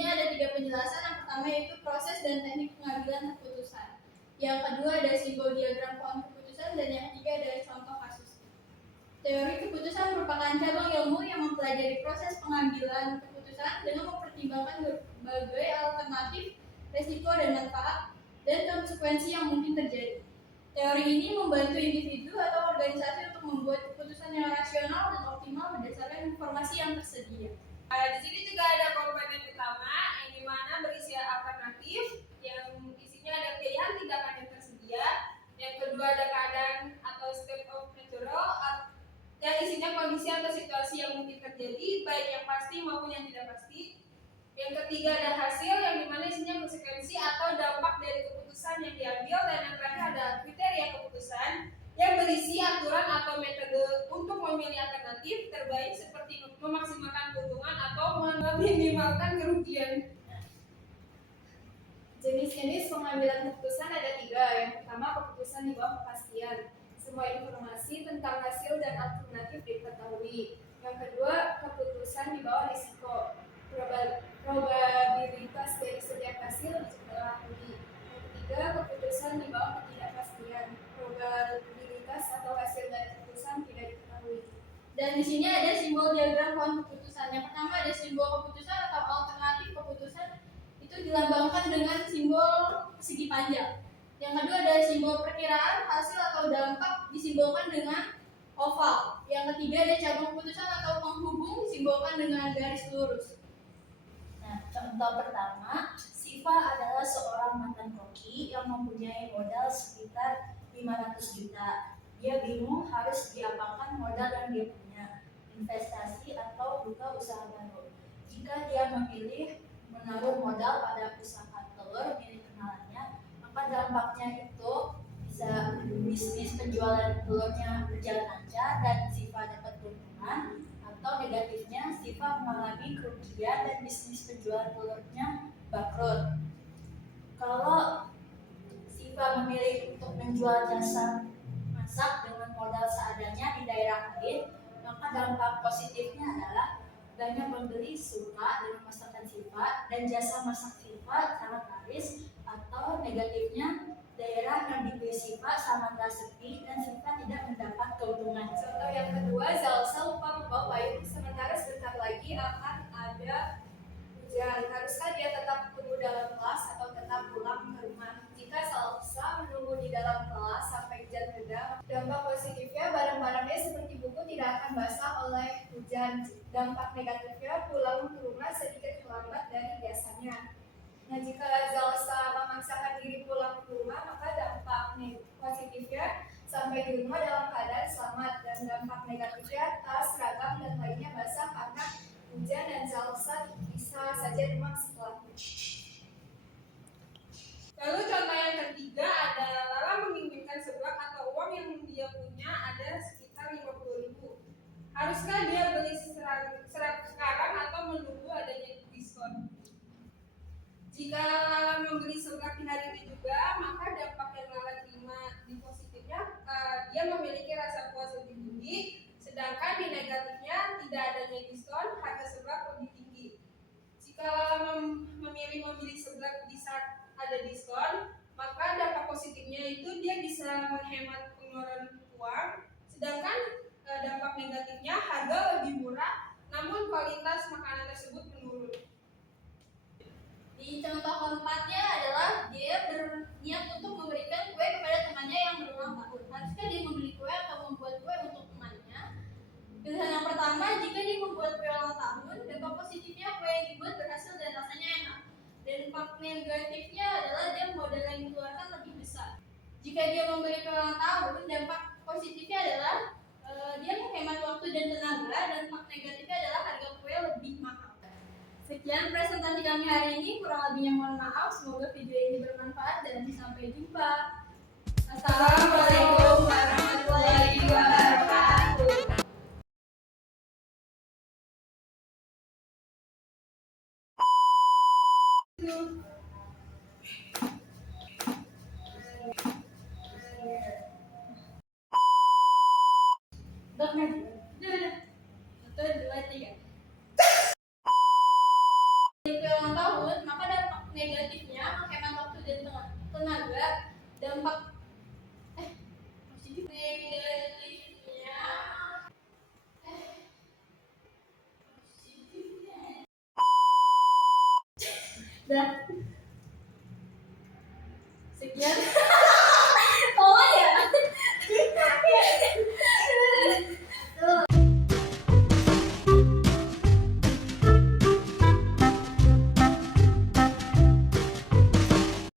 sini ada 3 penjelasan. Yang pertama yaitu proses dan teknik pengambilan keputusan. Yang kedua ada simbol diagram pohon keputusan, dan yang ketiga ada contoh kasus. Teori keputusan merupakan cabang ilmu yang mempelajari proses pengambilan keputusan dengan mempertimbangkan berbagai alternatif, risiko dan manfaat, dan konsekuensi yang mungkin terjadi. Teori ini membantu individu atau organisasi untuk membuat keputusan yang rasional dan optimal berdasarkan informasi yang tersedia. Di sini juga ada komponen utama yang dimana berisi alternatif yang isinya ada pilihan tindakan yang tersedia. Yang kedua ada keadaan atau state of natural yang isinya kondisi atau situasi yang mungkin terjadi, baik yang pasti maupun yang tidak pasti. Yang ketiga ada hasil yang dimana isinya konsekuensi atau dampak dari keputusan yang diambil. Dan yang terakhir ada kriteria keputusan yang berisi aturan atau metode untuk memilih alternatif terbaik seperti memaksimalkan keuntungan atau meminimalkan kerugian. Jenis-jenis pengambilan keputusan ada 3. Yang pertama, keputusan di bawah kepastian. Semua informasi tentang hasil dan alternatif diketahui. Yang kedua, keputusan di bawah risiko. Probabilitas dari setiap hasil diketahui. Yang ketiga, keputusan di bawah ketidakpastian. Probabilitas atau hasil dari keputusan tidak diketahui. Dan di sini ada simbol diagram pohon keputusan. Yang pertama ada simbol keputusan atau alternatif keputusan, itu dilambangkan dengan simbol persegi panjang. Yang kedua ada simbol perkiraan hasil atau dampak, disimbolkan dengan oval. Yang ketiga ada cabang keputusan atau penghubung, disimbolkan dengan garis lurus. Nah, contoh pertama, Siva adalah seorang mantan koki yang mempunyai modal sekitar 500 juta. Dia bingung harus diapakan modal yang dia punya, investasi atau buka usaha baru. Jika dia memilih menaruh modal pada usaha telur milik kenalannya, maka dampaknya itu bisa bisnis penjualan telurnya berjalan lancar dan Siva dapat keuntungan, atau negatifnya Siva mengalami kerugian dan bisnis penjualan telurnya bangkrut. Kalau Siva memilih untuk menjual jasa masak dengan modal seadanya di daerah lain, maka dampak positifnya adalah banyak pembeli suka dengan masakan Siva dan jasa masak Siva sangat laris. Atau negatifnya, daerah yang dipilih Siva sangatlah sepi dan Siva tidak mendapat keuntungan. Contoh yang kedua, Zalsa lupa membawa payung sementara sebentar lagi akan ada hujan. Haruskah dia tetap tunggu dalam kelas atau tetap pulang ke rumah? Jika Zalsa menunggu di dalam kelas sampai hujan reda, dampak positifnya barang-barangnya seperti buku tidak akan basah oleh hujan. Dampak negatifnya pulang ke rumah sedikit terlambat dari biasanya. Nah, jika Zalsa memaksakan diri pulang ke rumah, maka dampak positifnya sampai di rumah dalam keadaan selamat, dan dampak negatifnya tas, seragam, dan lainnya basah karena hujan dan Zalsa bisa saja demam setelahnya. Lalu contoh yang ketiga ada Lala menginginkan seblak atau uang yang dia punya ada sekitar 50.000. Haruskah dia beli sekarang atau menunggu adanya diskon? Jika Lala membeli seblak di hari itu juga, maka dampak yang Lala terima di positifnya, dia memiliki rasa puas lebih tinggi, sedangkan di negatifnya tidak adanya diskon, harga seblak lebih tinggi. Jika Lala memilih membeli seblak di saat ada diskon, maka dampak positifnya itu dia bisa menghemat pengeluaran uang, sedangkan dampak negatifnya harga lebih murah, namun kualitas makanan tersebut menurun. Di contoh keempatnya adalah dia berniat untuk memberikan kue kepada temannya yang berulang tahun. Haruskah dia membeli kue atau membuat kue untuk temannya? Pilihan yang pertama, jika dia membuat kue ulang tahun, dampak positifnya kue yang dibuat berhasil dan rasanya enak. Dan dampak negatifnya adalah dia modal yang dikeluarkan lebih besar. Jika dia membeli kue ulang tahun, dampak positifnya adalah dia menghemat waktu dan tenaga, dan dampak negatifnya adalah harga kue lebih mahal. Sekian presentasi kami hari ini, kurang lebihnya mohon maaf. Semoga video ini bermanfaat dan sampai jumpa. Assalamualaikum warahmatullahi wabarakatuh. Satu, dua, tiga. Kue ulang tahun. tenaga, dampak negatifnya Dan sekian